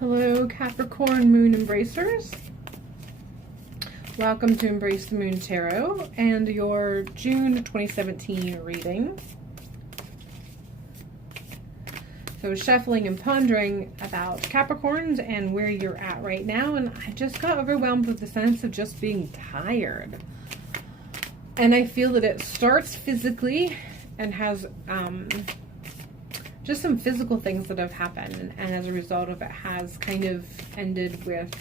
Hello, Capricorn Moon Embracers. Welcome to Embrace the Moon Tarot and your June 2017 reading. So shuffling and pondering about Capricorns and where you're at right now, and I just got overwhelmed with the sense of just being tired. And I feel that it starts physically and has just some physical things that have happened, and as a result of it has kind of ended with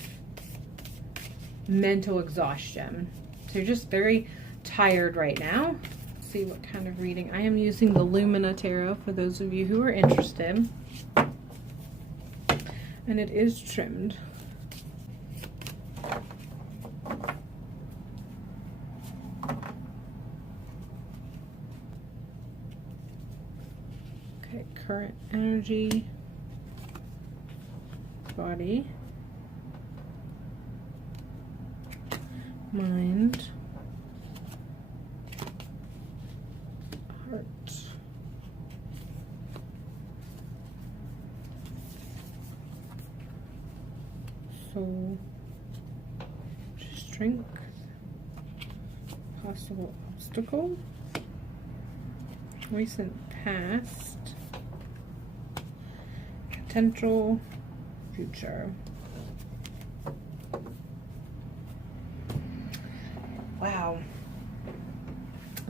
mental exhaustion. So you're just very tired right now. Let's see what kind of reading. I am using the Lumina Tarot for those of you who are interested, and it is trimmed. Okay, current energy, body, mind, heart, soul, strength, possible obstacle, recent past, potential future. Wow.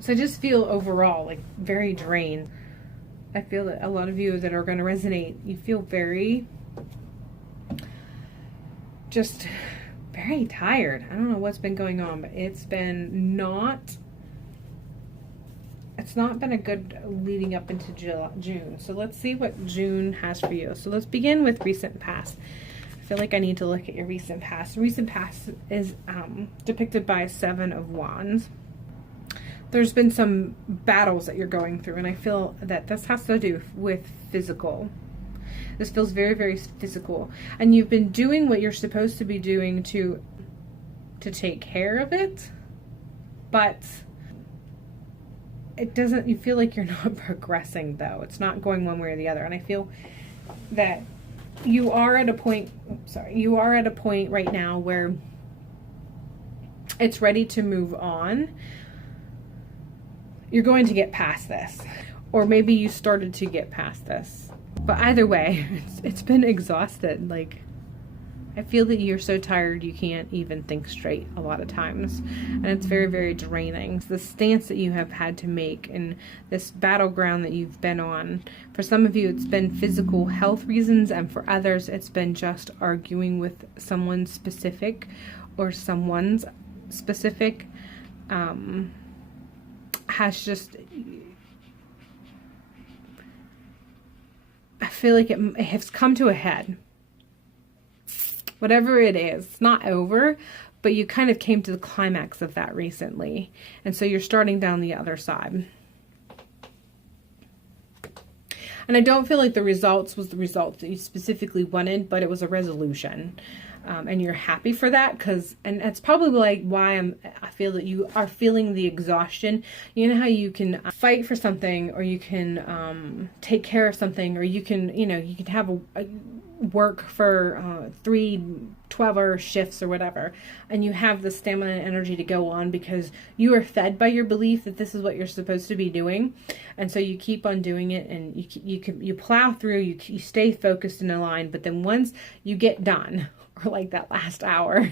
So I just feel overall like very drained. I feel that a lot of you that are going to resonate, you feel very, just very tired. I don't know what's been going on, but it's not been a good leading up into June. So let's see what June has for you. So let's begin with recent past. I feel like I need to look at your recent past. Recent past is depicted by a 7 of Wands. There's been some battles that you're going through, and I feel that this has to do with physical. This feels very, very physical. And you've been doing what you're supposed to be doing to take care of it, but it doesn't, you feel like you're not progressing though. It's not going one way or the other. And I feel that you are at a point, right now where it's ready to move on. You're going to get past this, or maybe you started to get past this, but either way, it's been exhausted. Like, I feel that you're so tired you can't even think straight a lot of times, and it's very, very draining. The stance that you have had to make and this battleground that you've been on, for some of you it's been physical health reasons, and for others it's been just arguing with someone specific or someone's specific. Has just, I feel like it has come to a head. Whatever it is, it's not over, but you kind of came to the climax of that recently. And so you're starting down the other side. And I don't feel like the results was the results that you specifically wanted, but it was a resolution. And you're happy for that, and that's probably like why I feel that you are feeling the exhaustion. You know how you can fight for something, or you can take care of something, or you can, you can have a work for 3 12-hour shifts or whatever, and you have the stamina and energy to go on because you are fed by your belief that this is what you're supposed to be doing, and so you keep on doing it, and you plow through, you stay focused and aligned. But then once you get done, or like that last hour,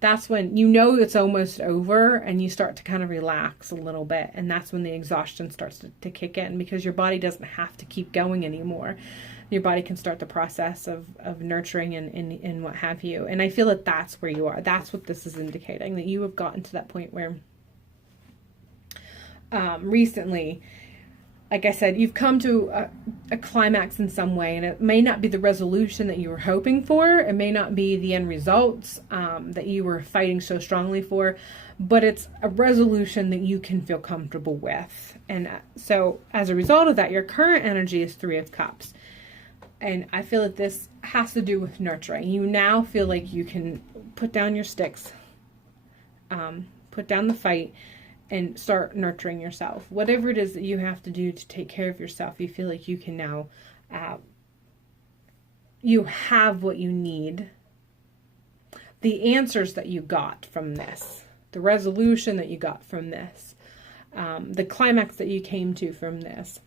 that's when you know it's almost over, and you start to kind of relax a little bit, and that's when the exhaustion starts to kick in, because your body doesn't have to keep going anymore. Your body can start the process of nurturing and what have you. And I feel that that's where you are. That's what this is indicating, that you have gotten to that point where recently, like I said, you've come to a climax in some way, and it may not be the resolution that you were hoping for. It may not be the end results that you were fighting so strongly for, but it's a resolution that you can feel comfortable with. And so as a result of that, your current energy is 3 of Cups. And I feel that this has to do with nurturing. You now feel like you can put down your sticks, put down the fight, and start nurturing yourself. Whatever it is that you have to do to take care of yourself, you feel like you can now you have what you need. The answers that you got from this, the resolution that you got from this, the climax that you came to from this,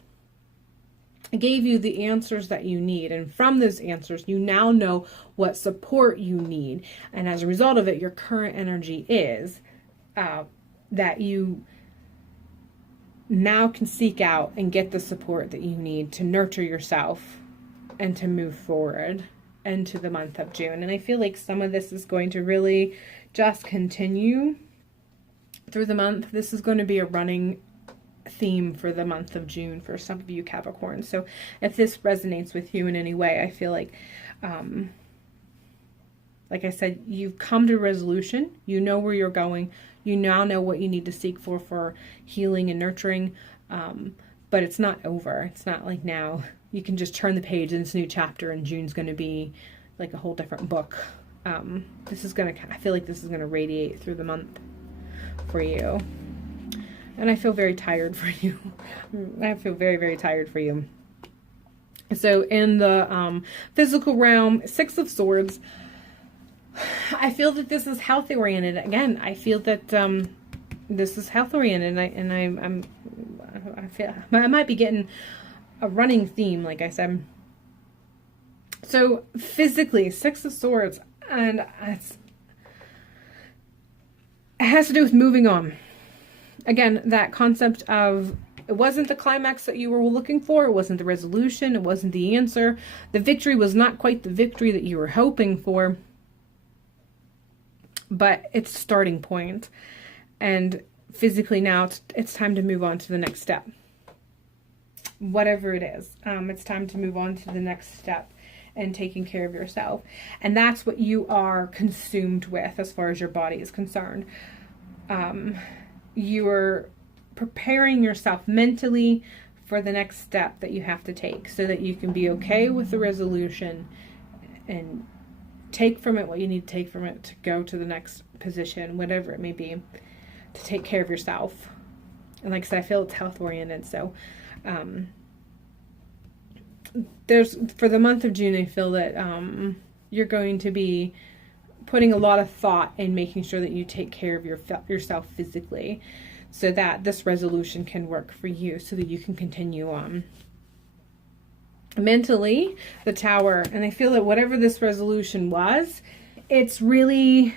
gave you the answers that you need. And from those answers, you now know what support you need. And as a result of it, your current energy is that you now can seek out and get the support that you need to nurture yourself and to move forward into the month of June. And I feel like some of this is going to really just continue through the month. This is going to be a running theme for the month of June for some of you Capricorn. So if this resonates with you in any way, I feel like I said, you've come to resolution. You know where you're going. You now know what you need to seek for healing and nurturing. But it's not over. It's not like now you can just turn the page in this new chapter and June's going to be like a whole different book. This is going to, I feel like this is going to radiate through the month for you. And I feel very tired for you. I feel very, very tired for you. So in the physical realm, Six of Swords, I feel that this is health oriented. Again, I feel that this is health oriented, and I feel I might be getting a running theme, like I said. So physically, Six of Swords, and it has to do with moving on. Again, that concept of it wasn't the climax that you were looking for. It wasn't the resolution. It wasn't the answer. The victory was not quite the victory that you were hoping for. But it's a starting point. And physically now, it's time to move on to the next step. Whatever it is, it's time to move on to the next step and taking care of yourself. And that's what you are consumed with as far as your body is concerned. You're preparing yourself mentally for the next step that you have to take so that you can be okay with the resolution and take from it what you need to take from it to go to the next position, whatever it may be, to take care of yourself. And like I said, I feel it's health oriented. So there's, for the month of June, I feel that you're going to be putting a lot of thought in making sure that you take care of yourself physically so that this resolution can work for you so that you can continue on. Mentally, the Tower, and I feel that whatever this resolution was, it's really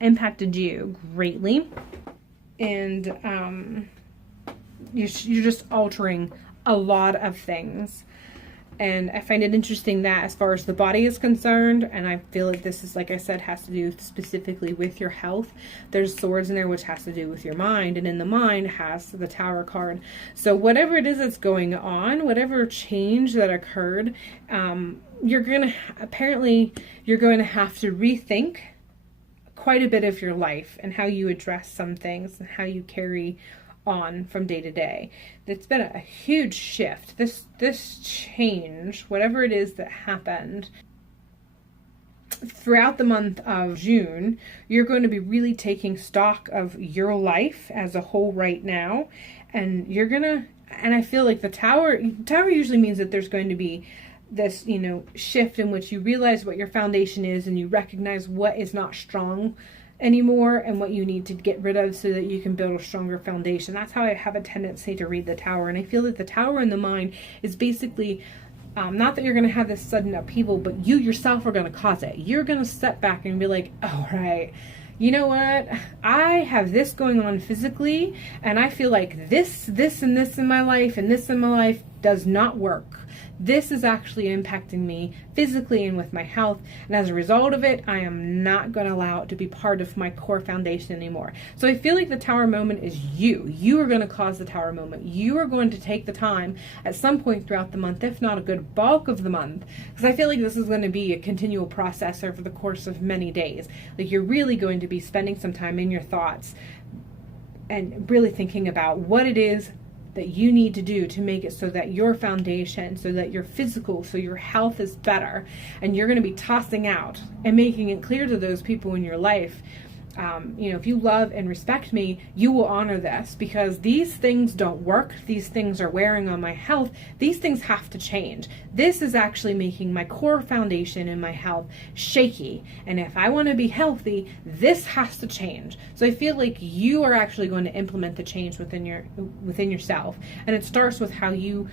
impacted you greatly, and you're just altering a lot of things. And I find it interesting that as far as the body is concerned, and I feel like this is, like I said, has to do specifically with your health. There's swords in there which has to do with your mind, and in the mind has the Tower card. So whatever it is that's going on, whatever change that occurred, you're going to have to rethink quite a bit of your life and how you address some things and how you carry on from day to day. It's been a huge shift. This change, whatever it is that happened throughout the month of June, you're going to be really taking stock of your life as a whole right now, and you're gonna, and I feel like the Tower usually means that there's going to be this, shift in which you realize what your foundation is and you recognize what is not strong anymore and what you need to get rid of so that you can build a stronger foundation. That's how I have a tendency to read the Tower. And I feel that the Tower in the mind is basically not that you're going to have this sudden upheaval, but you yourself are going to cause it. You're going to step back and be like, oh, right, you know what? I have this going on physically, and I feel like this, and this in my life, and this in my life does not work. This is actually impacting me physically and with my health. And as a result of it, I am not going to allow it to be part of my core foundation anymore. So I feel like the Tower moment is you. You are going to cause the Tower moment. You are going to take the time at some point throughout the month, if not a good bulk of the month, because I feel like this is going to be a continual process over the course of many days. Like, you're really going to be spending some time in your thoughts and really thinking about what it is that you need to do to make it so that your foundation, so that your physical, so your health is better. And you're going to be tossing out and making it clear to those people in your life if you love and respect me, you will honor this, because these things don't work. These things are wearing on my health. These things have to change. This is actually making my core foundation and my health shaky. And if I want to be healthy, this has to change. So I feel like you are actually going to implement the change within yourself. And it starts with how you,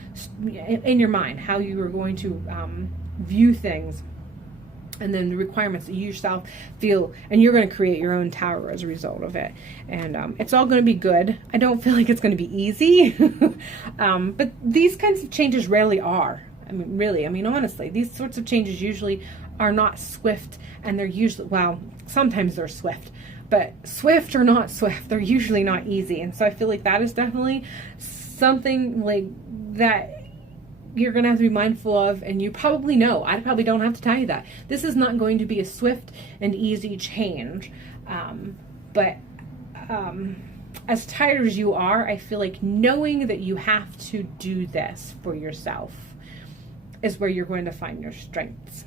in your mind, how you are going to view things. And then the requirements that you yourself feel, and you're going to create your own tower as a result of it. And it's all going to be good. I don't feel like it's going to be easy, but these kinds of changes rarely are. Honestly, these sorts of changes usually are not swift, and they're usually, sometimes they're swift, but swift or not swift, they're usually not easy. And so I feel like that is definitely something like that you're going to have to be mindful of, and you probably know. I probably don't have to tell you that. This is not going to be a swift and easy change. But as tired as you are, I feel like knowing that you have to do this for yourself is where you're going to find your strengths.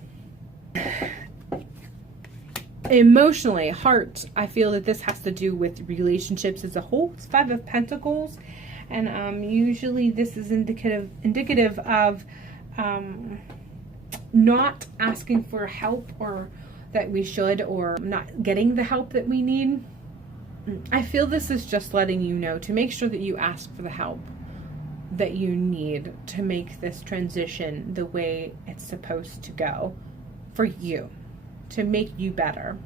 Emotionally, heart, I feel that this has to do with relationships as a whole. It's 5 of Pentacles. And usually this is indicative of not asking for help, or that we should, or not getting the help that we need. I feel this is just letting you know to make sure that you ask for the help that you need to make this transition the way it's supposed to go for you, to make you better.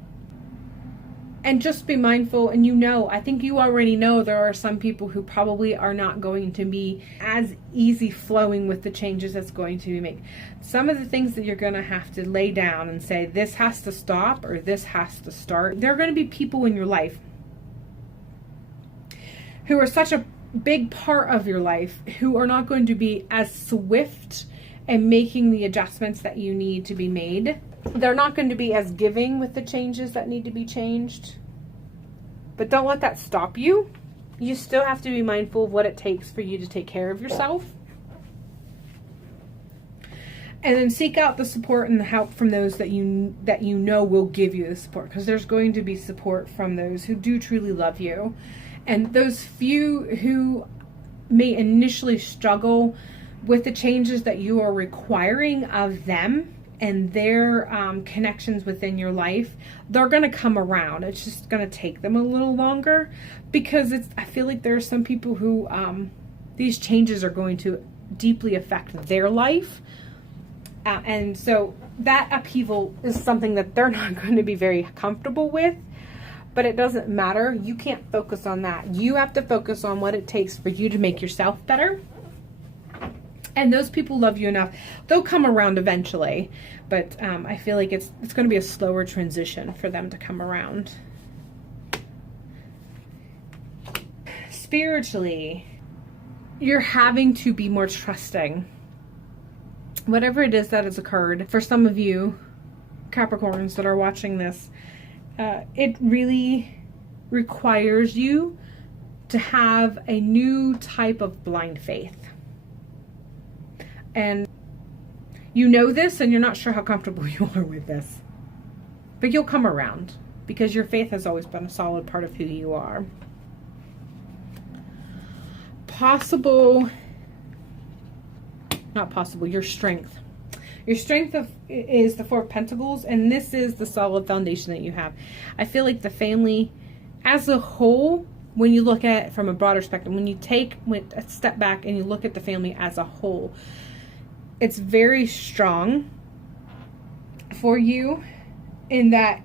And just be mindful, and I think you already know there are some people who probably are not going to be as easy flowing with the changes that's going to be made. Some of the things that you're going to have to lay down and say, this has to stop or this has to start. There are going to be people in your life who are such a big part of your life who are not going to be as swift in making the adjustments that you need to be made. They're not going to be as giving with the changes that need to be changed. But don't let that stop you. You still have to be mindful of what it takes for you to take care of yourself. And then seek out the support and the help from those that you know will give you the support. Because there's going to be support from those who do truly love you. And those few who may initially struggle with the changes that you are requiring of them and their connections within your life, they're going to come around. It's just going to take them a little longer, because I feel like there are some people who these changes are going to deeply affect their life. And so that upheaval is something that they're not going to be very comfortable with, but it doesn't matter. You can't focus on that. You have to focus on what it takes for you to make yourself better. And those people love you enough. They'll come around eventually. But I feel like it's going to be a slower transition for them to come around. Spiritually, you're having to be more trusting. Whatever it is that has occurred, for some of you Capricorns that are watching this, it really requires you to have a new type of blind faith. And you know this, and you're not sure how comfortable you are with this. But you'll come around, because your faith has always been a solid part of who you are. Your strength. Your strength is the 4 of Pentacles, and this is the solid foundation that you have. I feel like the family as a whole, when you look at it from a broader spectrum, when you take a step back and you look at the family as a whole, it's very strong for you in that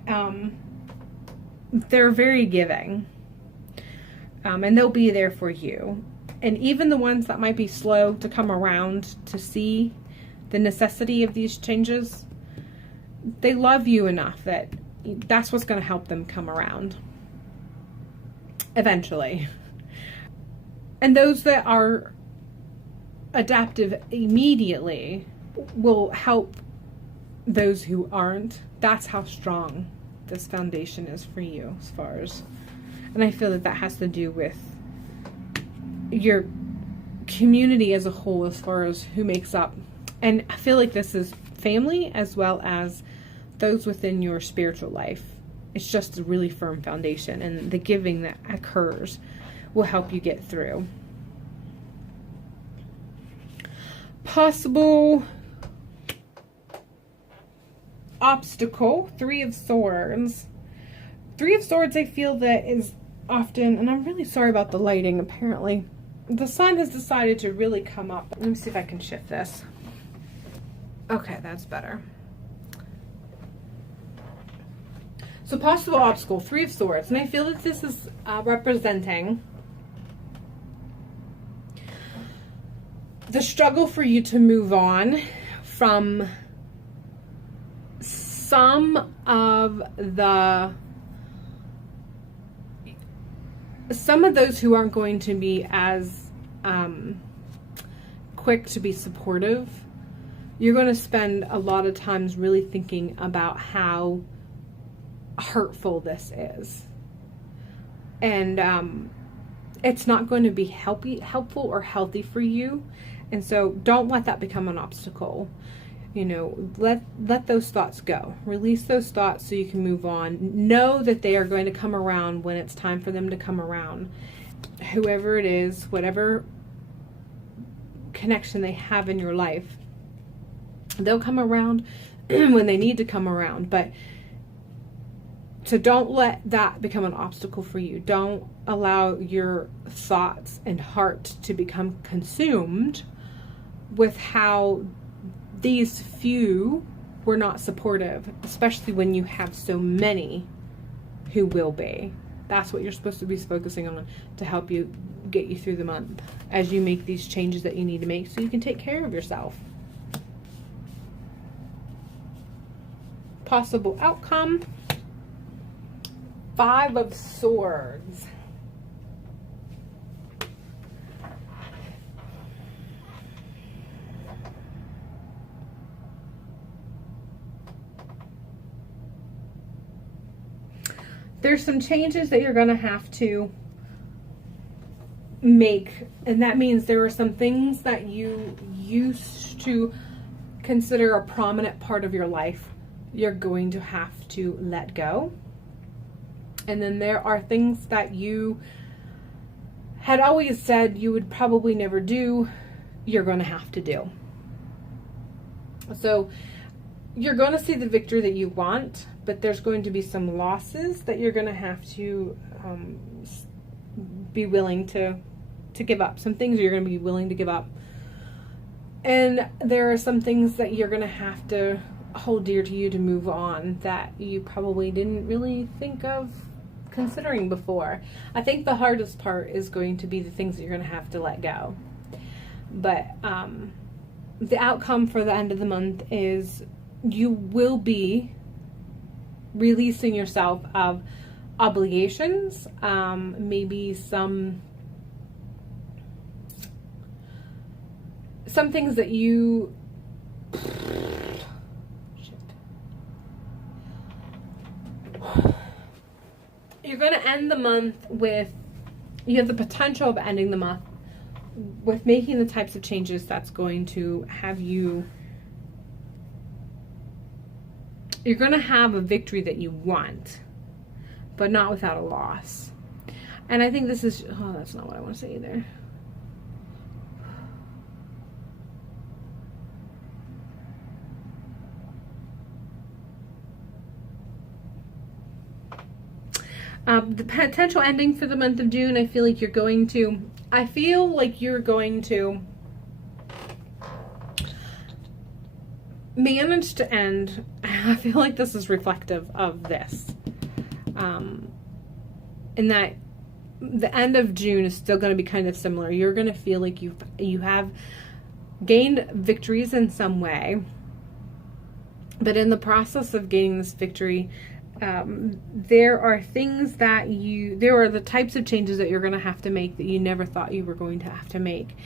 they're very giving, and they'll be there for you. And even the ones that might be slow to come around to see the necessity of these changes, they love you enough that that's what's going to help them come around eventually. And those that are adaptive immediately will help those who aren't. That's how strong this foundation is for you, as far as, and I feel that has to do with your community as a whole, as far as who makes up. And I feel like this is family as well as those within your spiritual life. It's just a really firm foundation, and the giving that occurs will help you get through. Possible obstacle, Three of Swords. Three of Swords, I feel that is often, and I'm really sorry about the lighting, apparently. The sun has decided to really come up. Let me see if I can shift this. Okay, that's better. So possible obstacle, Three of Swords. And I feel that this is representing the struggle for you to move on from some of those who aren't going to be as quick to be supportive. You're going to spend a lot of times really thinking about how hurtful this is. And it's not going to be helpful or healthy for you. And so don't let that become an obstacle. You know, let those thoughts go. Release those thoughts so you can move on. Know that they are going to come around when it's time for them to come around. Whoever it is, whatever connection they have in your life, they'll come around when they need to come around. But so don't let that become an obstacle for you. Don't allow your thoughts and heart to become consumed with how these few were not supportive, especially when you have so many who will be. That's what you're supposed to be focusing on to help you get you through the month as you make these changes that you need to make so you can take care of yourself. Possible outcome, Five of Swords. There's some changes that you're going to have to make, and that means there are some things that you used to consider a prominent part of your life you're going to have to let go. And then there are things that you had always said you would probably never do, you're going to have to do. So you're going to see the victory that you want, but there's going to be some losses that you're going to have to be willing to give up. Some things you're going to be willing to give up. And there are some things that you're going to have to hold dear to you to move on that you probably didn't really think of considering before. I think the hardest part is going to be the things that you're going to have to let go. But the outcome for the end of the month is you will be releasing yourself of obligations, maybe some things that you you're going to end the month with, you have the potential of ending the month with making the types of changes that's going to have you, you're going to have a victory that you want, but not without a loss. And I think this is, oh, that's not what I want to say either. The potential ending for the month of June, I feel like you're going to manage to end. I feel like this is reflective of this. In that the end of June is still going to be kind of similar. You're going to feel like you have gained victories in some way. But in the process of gaining this victory, there are the types of changes that you're going to have to make that you never thought you were going to have to make.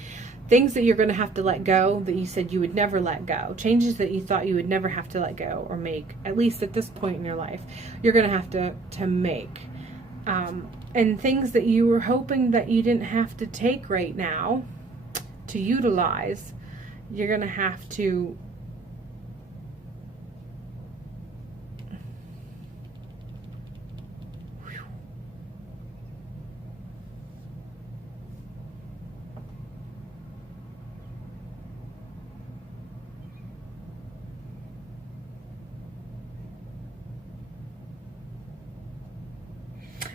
Things that you're going to have to let go that you said you would never let go. Changes that you thought you would never have to let go or make, at least at this point in your life, you're going to have to make. And things that you were hoping that you didn't have to take right now to utilize, you're going to have to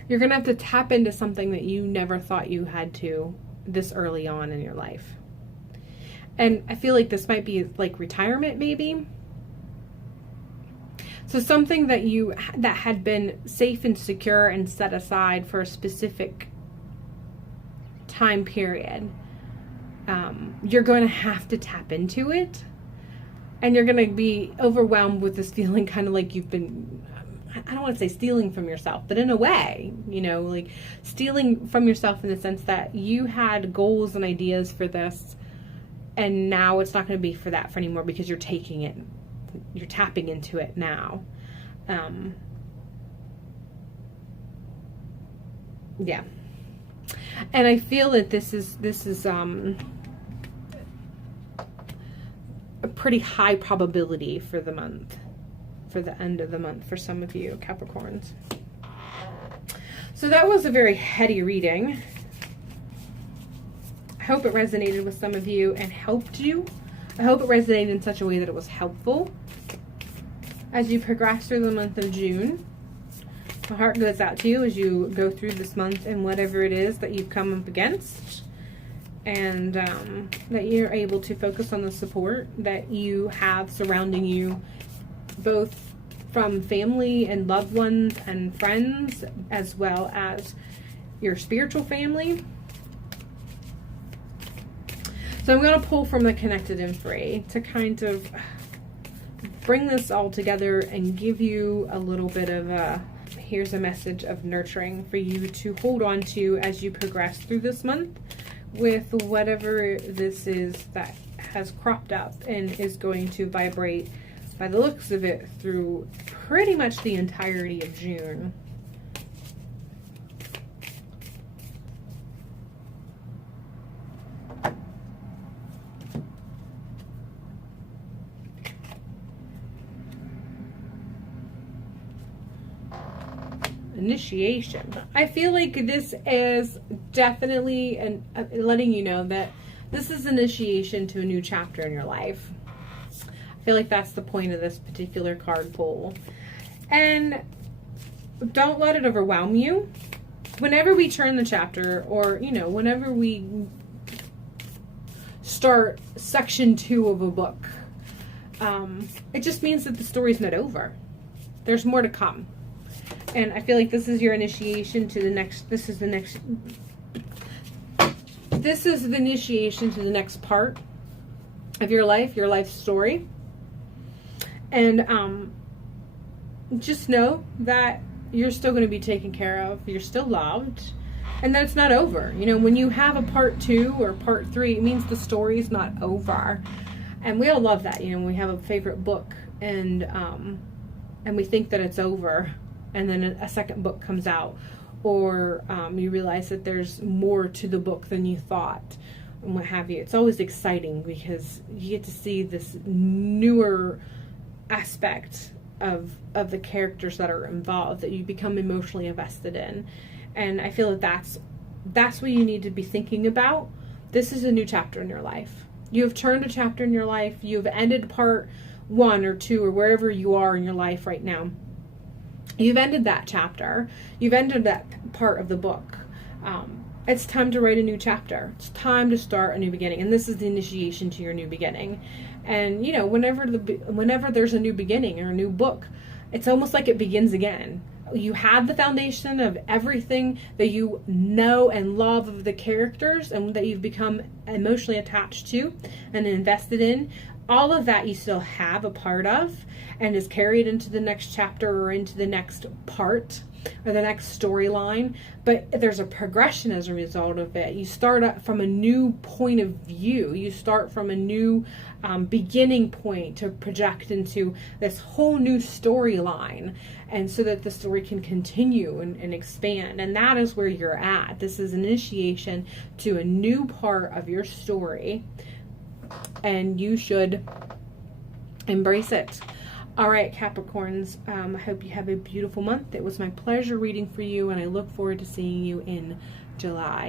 You're going to have to tap into something that you never thought you had to this early on in your life. And I feel like this might be like retirement, maybe. So something that had been safe and secure and set aside for a specific time period, you're going to have to tap into it. And you're going to be overwhelmed with this feeling, kind of like you've been, I don't want to say stealing from yourself, but in a way, you know, like stealing from yourself in the sense that you had goals and ideas for this, and now it's not going to be for that for anymore because you're taking it, you're tapping into it now. Yeah. And I feel that this is a pretty high probability for the month, for the end of the month for some of you Capricorns. So that was a very heady reading. I hope it resonated with some of you and helped you. I hope it resonated in such a way that it was helpful as you progress through the month of June. My heart goes out to you as you go through this month and whatever it is that you've come up against. And that you're able to focus on the support that you have surrounding you, both from family and loved ones and friends, as well as your spiritual family. So I'm going to pull from the Connected and Free to kind of bring this all together and give you a little bit of here's a message of nurturing for you to hold on to as you progress through this month, with whatever this is that has cropped up and is going to vibrate, by the looks of it, through pretty much the entirety of June. Initiation. I feel like this is definitely letting you know that this is initiation to a new chapter in your life. I feel like that's the point of this particular card pull. And don't let it overwhelm you. Whenever we turn the chapter, or, you know, whenever we start section 2 of a book, it just means that the story's not over. There's more to come. And I feel like this is your initiation to the next, this is the initiation to the next part of your life story. And just know that you're still going to be taken care of. You're still loved. And that it's not over. You know, when you have a part 2 or part 3, it means the story is not over. And we all love that. You know, when we have a favorite book and we think that it's over, and then a second book comes out, or you realize that there's more to the book than you thought, and what have you. It's always exciting because you get to see this newer aspect of the characters that are involved that you become emotionally invested in. And I feel that that's what you need to be thinking about. This is a new chapter in your life. You have turned a chapter in your life. You've ended part 1 or 2 or wherever you are in your life right now. You've ended that chapter. You've ended that part of the book. It's time to write a new chapter. It's time to start a new beginning. And this is the initiation to your new beginning. And, you know, whenever there's a new beginning or a new book, it's almost like it begins again. You have the foundation of everything that you know and love of the characters and that you've become emotionally attached to and invested in. All of that you still have a part of and is carried into the next chapter or into the next part or the next storyline. But there's a progression as a result of it. You start up from a new point of view. You start from a new beginning point to project into this whole new storyline, and so that the story can continue and expand. And that is where you're at. This is initiation to a new part of your story, and you should embrace it. All right, Capricorns, I hope you have a beautiful month. It was my pleasure reading for you, and I look forward to seeing you in July.